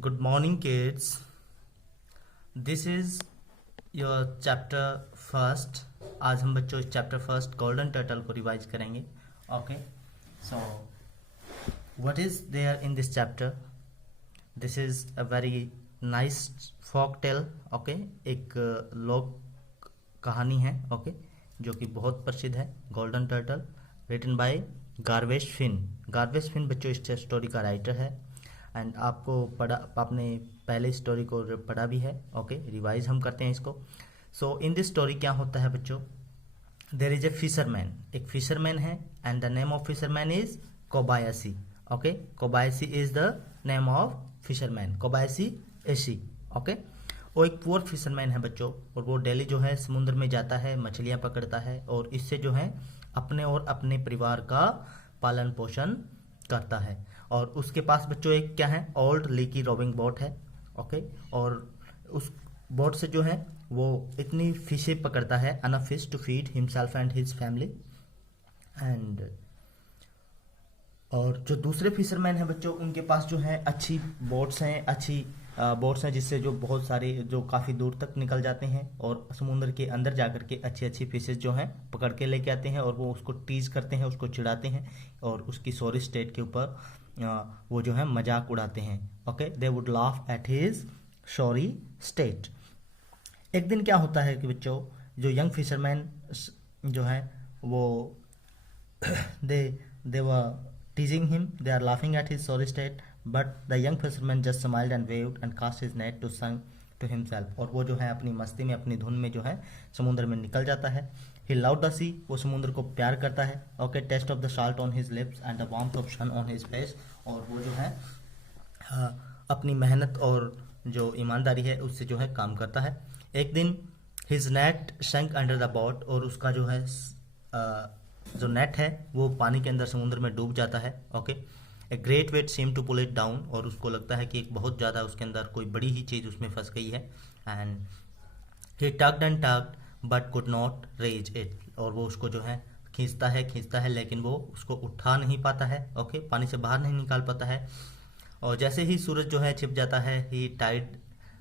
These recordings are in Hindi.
Good morning, kids. This is your chapter first. आज हम बच्चों इस चैप्टर फर्स्ट गोल्डन टर्टल को रिवाइज करेंगे. Okay, so what is there in this chapter? This is a very nice folk tale. Okay, एक लोक कहानी है. ओके, जो कि बहुत प्रसिद्ध है. गोल्डन टर्टल रिटन बाय गार्वेश फिन. गार्वेश फिन बच्चों इस स्टोरी का राइटर है. एंड आपने पहले स्टोरी को पढ़ा भी है. ओके, रिवाइज हम करते हैं इसको. सो इन दिस स्टोरी क्या होता है बच्चों? There is a fisherman. एक फिशरमैन है and the name of fisherman is Kobayashi. Okay, Kobayashi is the name of fisherman. Kobayashi एशी. ओके, वो एक पुअर फिशरमैन है बच्चों, और वो डेली जो है समुद्र में जाता है, मछलियां पकड़ता है और इससे जो है अपने और अपने परिवार का पालन पोषण करता है. और उसके पास बच्चों एक क्या है, ओल्ड लीकी रोविंग बोट है. ओके, और उस बोट से जो है वो इतनी फिशे पकड़ता है, enough fish to feed himself and his family. And और जो दूसरे फिशरमैन हैं बच्चों, उनके पास जो है अच्छी बोट्स हैं जिससे जो बहुत सारी जो काफ़ी दूर तक निकल जाते हैं और समुद्र के अंदर जाकर के अच्छी अच्छी फिशेज जो हैं पकड़ के लेके आते हैं और वो उसको टीज करते हैं, उसको चिढ़ाते हैं और उसकी सॉरी स्टेट के ऊपर वो जो है मजाक उड़ाते हैं. Okay, they would laugh at his sorry state. एक दिन क्या होता है कि बच्चों, जो यंग फिशरमैन जो है वो they were teasing him, they are laughing at his sorry state, but the young fisherman just smiled and waved and cast his net to sink to himself. और वो जो है अपनी मस्ती में, अपनी धुन में जो है समुद्र में निकल जाता है. He loved the sea, वो समुद्र को प्यार करता है. Okay, taste of the salt on his lips and the warmth of sun on his face. और वो जो है अपनी मेहनत और जो ईमानदारी है उससे जो है काम करता है. एक दिन his net sank under the boat, और उसका जो है जो नेट है वो पानी के अंदर समुद्र में डूब जाता है. Okay, a great weight seem to pull it down, और उसको लगता है कि एक बहुत ज़्यादा उसके अंदर कोई बड़ी ही चीज़ उसमें फंस गई है. And he tugged and tugged but could not raise it, और वो उसको जो है खींचता है लेकिन वो उसको उठा नहीं पाता है. ओके, पानी से बाहर नहीं निकाल पाता है. और जैसे ही सूरज जो है छिप जाता है, he tied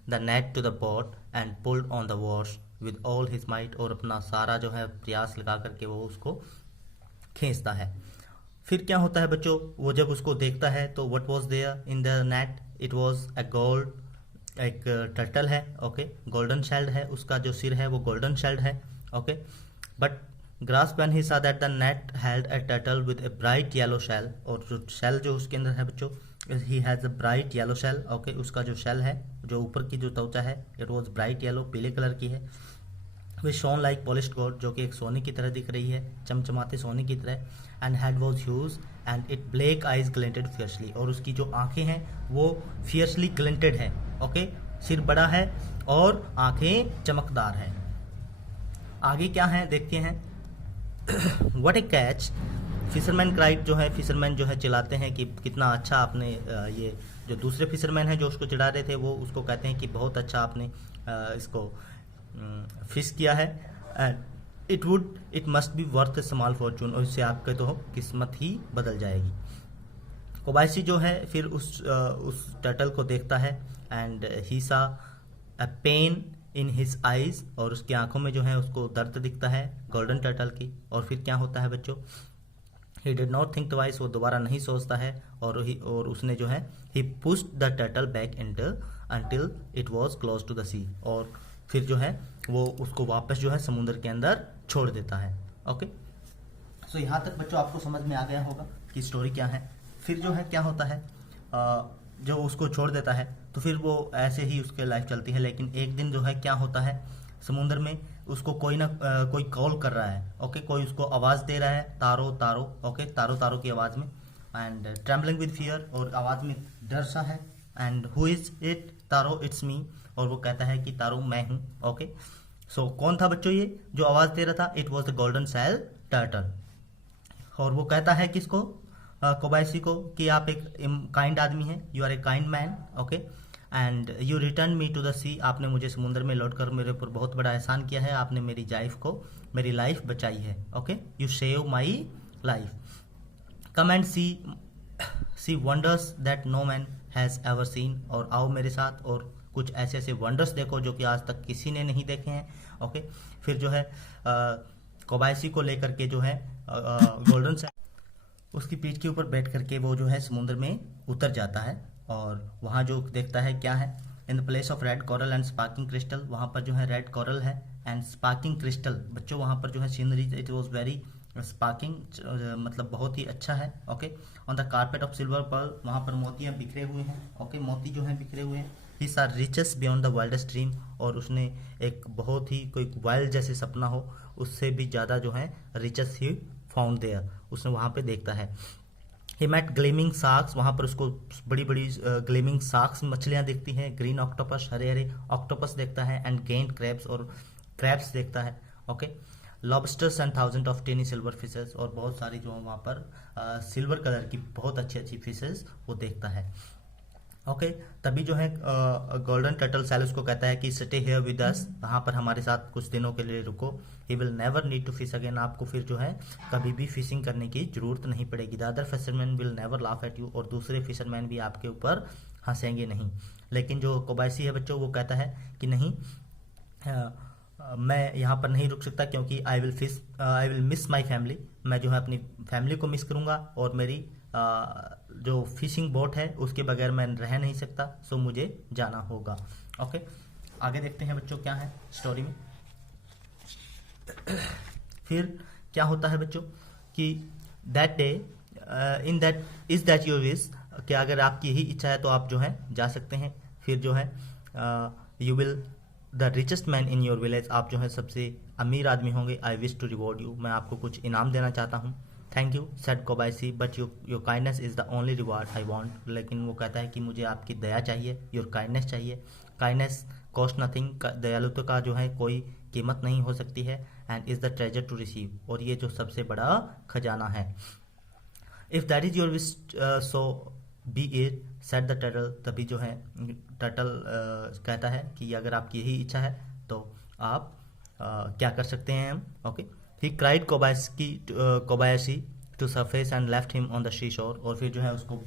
the net to the boat and pulled on the wash with all his might, और अपना सारा जो है प्रयास लगा करके वो उसको खींचता है. फिर क्या होता है बच्चों, वो जब उसको देखता है तो what was there in the net? It was a gold, एक टर्टल है. ओके, गोल्डन शेल्ड है, उसका जो सिर है वो गोल्डन शेल्ड है. Okay, but grass when he saw that the net held a turtle with a bright yellow shell, और जो शेल जो उसके अंदर है बच्चों, he has a bright yellow shell. Okay, उसका जो शेल है, जो ऊपर की जो त्वचा है, इट वाज ब्राइट येलो, पीले कलर की है. वे शोन लाइक पॉलिश्ड गोल्ड, जो कि एक सोने की तरह दिख रही है, चमचमाते सोने की तरह. And head was huge and it black eyes glinted fiercely, और उसकी जो आंखें हैं वो फियर्सली ग्लिंटेड है. ओके, सिर बड़ा है और आंखें चमकदार है. आगे क्या है देखते हैं. What A catch, fisherman cried, जो है फिशरमैन जो है चिल्लाते हैं कि कितना अच्छा आपने ये जो दूसरे फिशरमैन हैं जो उसको चिढ़ा रहे थे, वो उसको कहते हैं कि बहुत अच्छा आपने इसको फिश किया है. And it must be worth small Fortune, और इससे आपके तो किस्मत ही बदल जाएगी. कोबायाशी जो है फिर उस टर्टल को देखता है एंड ही सा अ पेन इन हिज आईज, और उसकी आंखों में जो है उसको दर्द दिखता है गोल्डन टर्टल की. और फिर क्या होता है बच्चों, he did not think twice, वो दोबारा नहीं सोचता है और उसने जो है he pushed the turtle back into until it was close to the sea, और फिर जो है वो उसको वापस जो है समुद्र के अंदर छोड़ देता है. ओके, सो यहाँ तक बच्चों आपको समझ में आ गया होगा कि स्टोरी क्या है. फिर जो है क्या होता है, जो उसको छोड़ देता है तो फिर वो ऐसे ही उसके लाइफ चलती है. लेकिन एक दिन जो है क्या होता है, समुद्र में उसको कोई कॉल कर रहा है. ओके, कोई उसको आवाज़ दे रहा है, तारो तारो. ओके, तारो तारो की आवाज़ में. एंड ट्रेम्बलिंग विद फियर, और आवाज़ में डर सा है. And who is it? Taro, it's me. और वो कहता है कि तारो मैं हूँ. ओके, सो कौन था बच्चों ये जो आवाज़ दे रहा था? It was the golden shell turtle. और वो कहता है किसको? कोबायाशी को, कि आप एक काइंड आदमी हैं, you are a kind man. Okay, and you return me to the sea, आपने मुझे समुद्र में लौट कर मेरे ऊपर बहुत बड़ा एहसान किया है, आपने मेरी लाइफ बचाई है. Okay, you save my life. Come and see sea wonders that no man has ever seen, और आओ मेरे साथ और कुछ ऐसे ऐसे वंडर्स देखो जो कि आज तक किसी ने नहीं देखे हैं। ओके, फिर जो है कोबायाशी को लेकर के जो है गोल्डन सैल उसकी पीठ के ऊपर बैठ करके वो जो है समुद्र में उतर जाता है, और वहाँ जो देखता है क्या है, in the place of red coral and sparking crystal, वहाँ पर जो है रेड कोरल है एंड स्पार्किंग क्रिस्टल। बच्चों वहाँ पर जो है scenery it was very sparking, मतलब बहुत ही अच्छा है। Okay, on the carpet of silver pearl, वहाँ पर मोतियाँ बिखरे हुए हैं। ओके, मोती जो है बिखरे हुए हैं। He are riches beyond the wildest dream, और उसने एक बहुत ही कोई वाइल्ड जैसे सपना हो उससे भी ज़्यादा जो है रिचेस ही फाउंड देयर, उसने वहाँ पे देखता है। ही मेट ग्लेमिंग सार्क्स, वहाँ पर उसको बड़ी बड़ी ग्लेमिंग सार्क्स मछलियाँ दिखती हैं। ग्रीन ऑक्टोपस, हरे हरे ऑक्टोपस देखता है, एंड गेंट क्रैब्स, और क्रैब्स देखता है। Okay, lobsters and thousand of tiny silver fishes, और बहुत सारी जो वहाँ पर सिल्वर कलर की बहुत अच्छी अच्छी फिशेस वो देखता है। ओके, तभी जो है गोल्डन टर्टल सेल उसको कहता है कि स्टे हियर विद अस, यहाँ पर हमारे साथ कुछ दिनों के लिए रुको। He will never need to fish again, आपको फिर जो है कभी भी फिशिंग करने की जरूरत नहीं पड़ेगी। The other fisherman will never laugh at you, और दूसरे फिशरमैन भी आपके ऊपर हंसेंगे नहीं। लेकिन जो कोबायाशी है बच्चों वो कहता है कि नहीं, मैं यहाँ पर नहीं रुक सकता क्योंकि I will miss my family, मैं जो है अपनी फैमिली को मिस करूँगा, और मेरी जो फिशिंग बोट है उसके बगैर मैं रह नहीं सकता, सो मुझे जाना होगा। ओके, आगे देखते हैं बच्चों क्या है स्टोरी में। फिर क्या होता है बच्चों कि that day in that is that your wish, कि अगर आपकी यही इच्छा है तो आप जो है जा सकते हैं। फिर जो है you will the richest man in your village, आप जो है सबसे अमीर आदमी होंगे। I wish to reward you, मैं आपको कुछ इनाम देना चाहता हूँ। Thank you said Kobayashi, but your kindness is the only reward I want, लेकिन वो कहता है कि मुझे आपकी दया चाहिए, योर काइंडनेस चाहिए। काइंडनेस कॉस्ट नथिंग, दयालुता का जो है कोई कीमत नहीं हो सकती है। And is the treasure to receive, और ये जो सबसे बड़ा खजाना है। If that is your wish so be it said the turtle, तभी जो है टर्टल कहता है कि अगर आपकी यही इच्छा है तो आप क्या कर सकते हैं हम। Okay, he cried Kobayashi to surface and left him on the sea shore, और फिर जो है उसको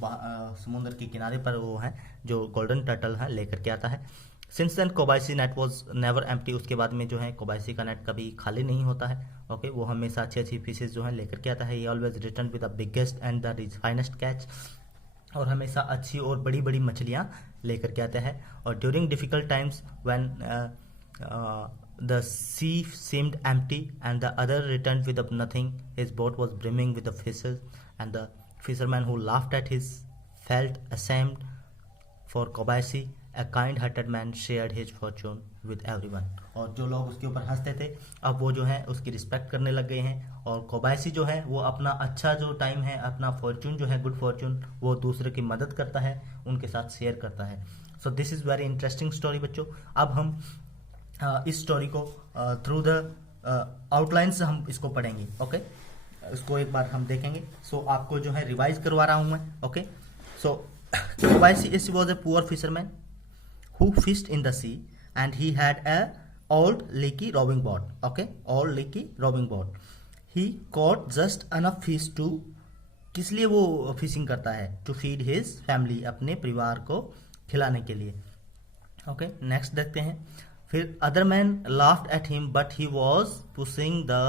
समुद्र के किनारे पर वो है जो गोल्डन टर्टल है लेकर के आता है। Since then Kobayashi net was never empty, उसके बाद में जो है कोबायाशी का नेट कभी खाली नहीं होता है। ओके, वो हमेशा अच्छी अच्छी फिशेज जो है लेकर के आता है। ही always return with the biggest and the finest catch, और हमेशा अच्छी और बड़ी बड़ी मछलियाँ लेकर के आता है। और during difficult times when the sea seemed empty and the other returned with nothing, his boat was brimming with the fishes, and the fisherman who laughed at his felt ashamed for Kobayashi, a kind-hearted man shared his fortune with everyone। और जो लोग उसके ऊपर हंसते थे अब वो जो है उसकी रिस्पेक्ट करने लग गए हैं, और कोबायाशी जो है वो अपना अच्छा जो टाइम है, अपना फॉर्चून जो है गुड फॉर्चून, वो दूसरे की मदद करता है, उनके साथ शेयर करता है। So this is very interesting story बच्चों। अब हम इस स्टोरी को थ्रू द आउटलाइन से हम इसको पढ़ेंगे। ओके, इसको एक बार हम देखेंगे। सो आपको जो है रिवाइज करवा रहा हूँ मैं। Okay, so Kobayashi was a poor fisherman who fished in the sea and he had a old leaky rowing boat. Okay, old leaky rowing boat. He caught just enough fish to, किस लिए वो फिशिंग करता है, to feed his family, अपने परिवार को खिलाने के लिए। ओके, नेक्स्ट देखते हैं। फिर other man laughed at him but he was pushing the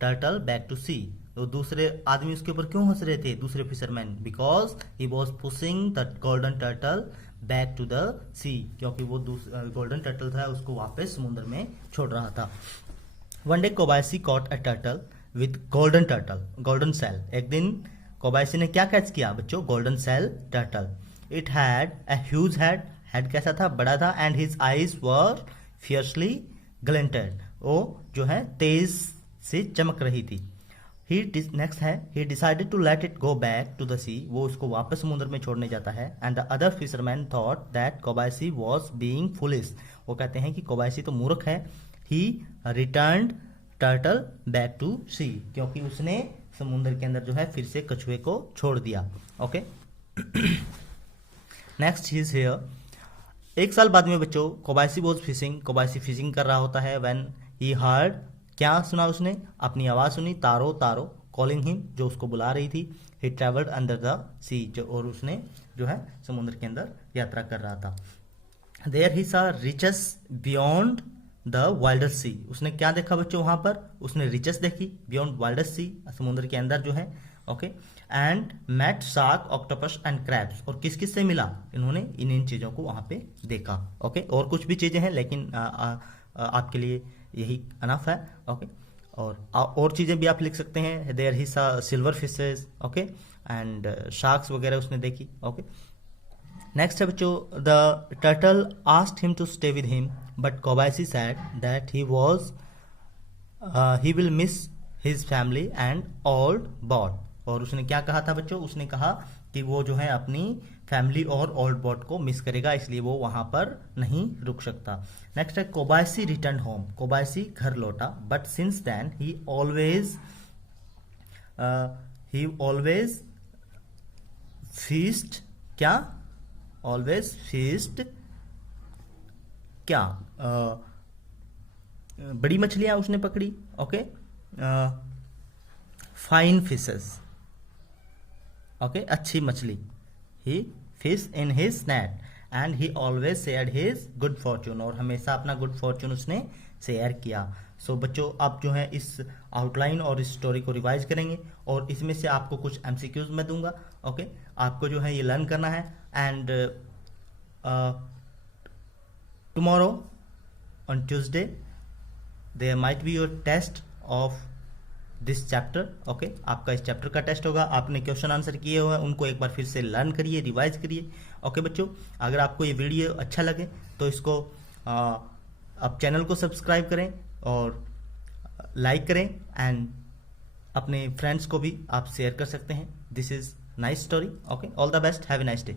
turtle back to sea, तो दूसरे आदमी उसके ऊपर क्यों हंस रहे थे दूसरे fisherman, because he was pushing the golden turtle back to the sea, क्योंकि वो गोल्डन टर्टल था उसको वापस समुद्र में छोड़ रहा था। One day Kobayashi caught a turtle with golden shell, एक दिन कोबायाशी ने क्या कैच किया बच्चों, golden shell turtle. It had a huge head कैसा था, बड़ा था, and his eyes were fiercely glinted, वो जो है तेज से चमक रही थी। नेक्स्ट है, he decided to let it go back to the sea, वो उसको वापस समुद्र में छोड़ने जाता है। And the other fisherman thought that Kobayashi was being foolish, वो कहते हैं कि कोबायाशी तो मूर्ख है। He returned turtle back to sea, क्योंकि उसने समुद्र के अंदर जो है फिर से कछुए को छोड़ दिया। ओके, नेक्स्ट इज हियर, एक साल बाद में बच्चों Kobayashi was fishing, Kobayashi fishing कर रहा होता है। व्हेन ही हर्ड, क्या सुना उसने, अपनी आवाज़ सुनी, तारो तारो कॉलिंग हिम, जो उसको बुला रही थी। ही ट्रेवल्ड अंडर द सी, जो और उसने जो है समुद्र के अंदर यात्रा कर रहा था। देयर ही सा रिचेस बियॉन्ड द वाइल्डेस्ट सी, उसने क्या देखा बच्चों वहां पर, उसने रिचेस देखी बियॉन्ड वाइल्डेस्ट सी, समुद्र के अंदर जो है। Okay, and met shark, octopus and crabs, और किस किस से मिला, इन्होंने इन चीजों को वहां पे देखा। ओके, और कुछ भी चीजें हैं लेकिन आपके लिए यही अनफ है। ओके, और चीजें भी आप लिख सकते हैं। There he saw silver fishes, okay, and sharks वगैरह उसने देखी। ओके, नेक्स्ट है बच्चों, the turtle asked him to stay with him but Kobayashi said that he will miss his family and old boat, और उसने क्या कहा था बच्चों, उसने कहा कि वो जो है अपनी फैमिली और ओल्ड बॉट को मिस करेगा, इसलिए वो वहां पर नहीं रुक सकता। नेक्स्ट है कोबायाशी रिटर्न होम, कोबायाशी घर लौटा, but since then he always feast, क्या, ऑलवेज फीस्ट क्या, बड़ी मछलियां उसने पकड़ी। ओके, फाइन फिशेस, ओके, अच्छी मछली। He fish in his net and he always shared his good fortune, और हमेशा अपना गुड फॉर्चून उसने शेयर किया। सो बच्चों, अब जो है इस आउटलाइन और इस स्टोरी को रिवाइज करेंगे, और इसमें से आपको कुछ एमसीक्यूज मैं दूंगा। ओके, आपको जो है ये लर्न करना है, and tomorrow on Tuesday there might be your test of this chapter. Okay, आपका इस चैप्टर का टेस्ट होगा, आपने क्वेश्चन आंसर किए हुए हैं उनको एक बार फिर से लर्न करिए, रिवाइज करिए। ओके बच्चों, अगर आपको ये वीडियो अच्छा लगे तो इसको आप चैनल को सब्सक्राइब करें और लाइक करें, एंड अपने फ्रेंड्स को भी आप शेयर कर सकते हैं। This is nice story. Okay, all the best, have a nice day.